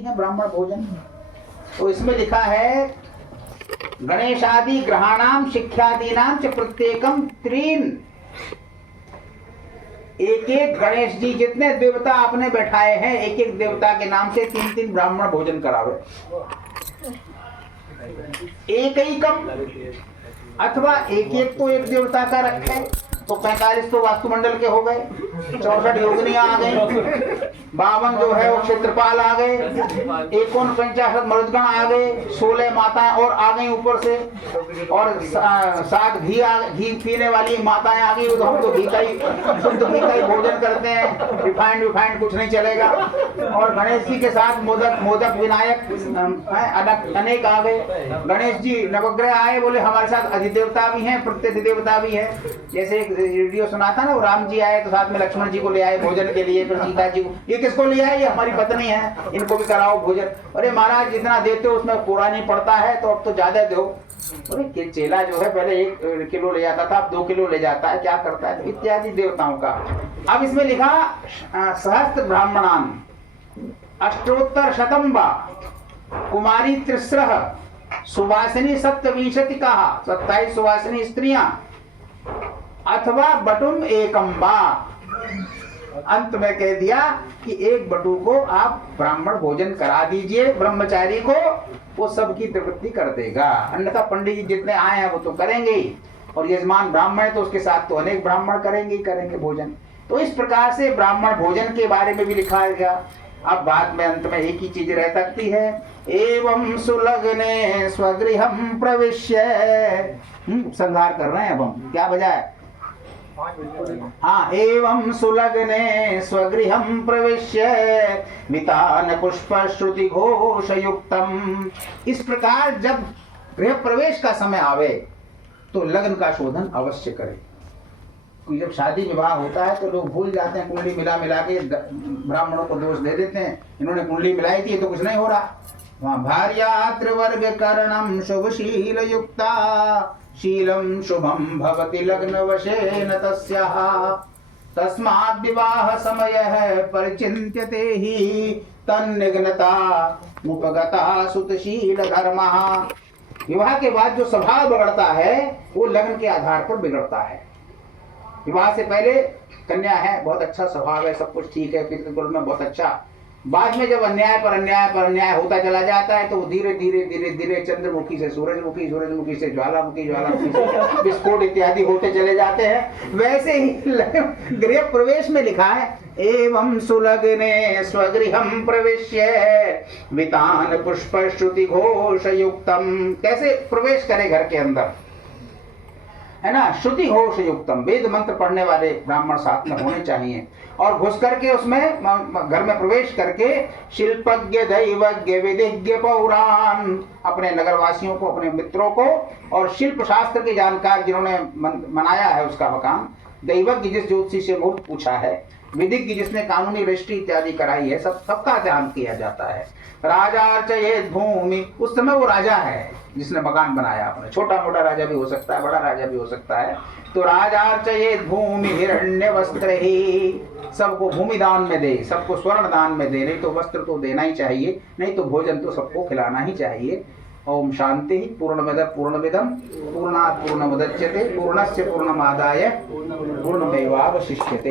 है ब्राह्मण भोजन। तो इसमें लिखा है गणेशादि ग्रहाणाम शिक्षादीनाम च प्रत्येकम त्रीन, एक एक गणेश जी जितने देवता आपने बैठाए हैं एक एक देवता के नाम से 3-3 ब्राह्मण भोजन करावे। एक ही कम अथवा एक एक तो एक देवता का रखे तो 45 तो वास्तुमंडल के हो गए, 64 योगिनियां आ गई, 52 जो है वो क्षेत्रपाल आ गए, 49 मरुदगण आ गए, 16 माताएं और आ गई ऊपर से, और 7 घी पीने वाली माताएं आ गई। तो हम तो घी का ही शुद्ध घी का ही भोजन करते हैं, रिफाइंड कुछ नहीं चलेगा। और गणेश जी के साथ मोदक विनायक अनेक आ गए। गणेश जी नवग्रह आए, बोले हमारे साथ अधिदेवता भी हैं, प्रत्यधिदेवता भी है। जैसे एक रेडियो सुना था ना, वो राम जी आए तो साथ में लक्ष्मण जी को ले आए भोजन के लिए, फिर सीता जी को, ये किसको ले आए? ये हमारी पत्नी है, इनको भी कराओ भोजन। अरे महाराज जितना देते हो उसमें पूरा नहीं पड़ता है, तो अब तो ज्यादा दो। अरे चेला जो है पहले 1 किलो ले जाता था, अब 2 किलो ले जाता है, क्या करता है? इत्यादि देवताओं का। अब इसमें लिखा सहस्त्र ब्राह्मणान अष्टोत्तर शतम वा कुमारी त्रिस्रः सुवासिनी 27 कहा, 27 सुवासिनी स्त्रियां, अथवा बटुम एकम बा। अंत में कह दिया कि एक बटू को आप ब्राह्मण भोजन करा दीजिए ब्रह्मचारी को, वो सबकी तृप्ति कर देगा। अन्यथा पंडित जी जितने आए हैं वो तो करेंगे ही, और यजमान ब्राह्मण है तो उसके साथ तो अनेक ब्राह्मण करेंगे भोजन। तो इस प्रकार से ब्राह्मण भोजन के बारे में भी लिखा गया। अब बाद में अंत में एक ही चीज रह सकती है, एवं सुलग्ने स्वगृहम प्रविश्य। संहार कर रहे हैं अब हम, क्या बजाय? हाँ, एवं सुलग्ने स्वगृहम प्रविश्य मितान पुष्प श्रुति घोष युक्तम। इस प्रकार जब गृह प्रवेश का समय आवे तो लग्न का शोधन अवश्य करें। जब शादी विवाह होता है तो लोग भूल जाते हैं, कुंडली मिला के ब्राह्मणों को दोष दे देते हैं, इन्होंने कुंडली मिलाई थी, तो कुछ नहीं हो रहा। वहाँ भार्या त्रिवर्ग करणम शुभशील युक्ता शीलम शुभम भवति लग्न वशेन तस्याः तस्माद् विवाह समयः परिचिन्त्यते हि तन्निघ्नता मुपगता सुतशील धर्मः। विवाह के बाद जो स्वभाव बिगड़ता है वो लग्न के आधार पर बिगड़ता है। विवाह से पहले कन्या है, बहुत अच्छा स्वभाव है, सब कुछ ठीक है, पितृकुल में बहुत अच्छा। बाद में जब अन्याय पर अन्याय होता चला जाता है तो धीरे धीरे चंद्रमुखी से सूरजमुखी से ज्वालामुखी से विस्फोट इत्यादि होते चले जाते हैं। वैसे ही गृह प्रवेश में लिखा है, एवं सुलग्ने स्वगृहम प्रविश्य वितान पुष्प श्रुति घोष युक्तम। कैसे प्रवेश करे घर के अंदर, है ना? श्रुति घोष युक्तम, वेद मंत्र पढ़ने वाले ब्राह्मण साथ में होने चाहिए। और घुस करके उसमें घर में प्रवेश करके शिल्पज्ञ दैवज्ञ विधिज्ञ पौराण, अपने नगरवासियों को, अपने मित्रों को, और शिल्प शास्त्र के जानकार जिन्होंने मनाया है उसका मकान, दैवज्ञ जिस ज्योतिषी से मुहूर्त पूछा है, विधिज्ञ जिसने कानूनी रजिस्ट्री इत्यादि कराई है, सबका ध्यान किया जाता है। राजार्चयेत् भूमि, उस समय वो राजा है जिसने मकान बनाया अपने, छोटा मोटा राजा भी हो सकता है, बड़ा राजा भी हो सकता है। तो राजार्चयेत् भूमि हिरण्य वस्त्र ही, सबको भूमि दान में दे, सबको स्वर्ण दान में दे, नहीं तो वस्त्र तो देना ही चाहिए, नहीं तो भोजन तो सबको खिलाना ही चाहिए। ओम शांति। पूर्णमद पूर्णमिदं पूर्णात् पूर्णमुदच्यते पूर्णस्य पूर्णमादाय पूर्णमेवावशिष्यते।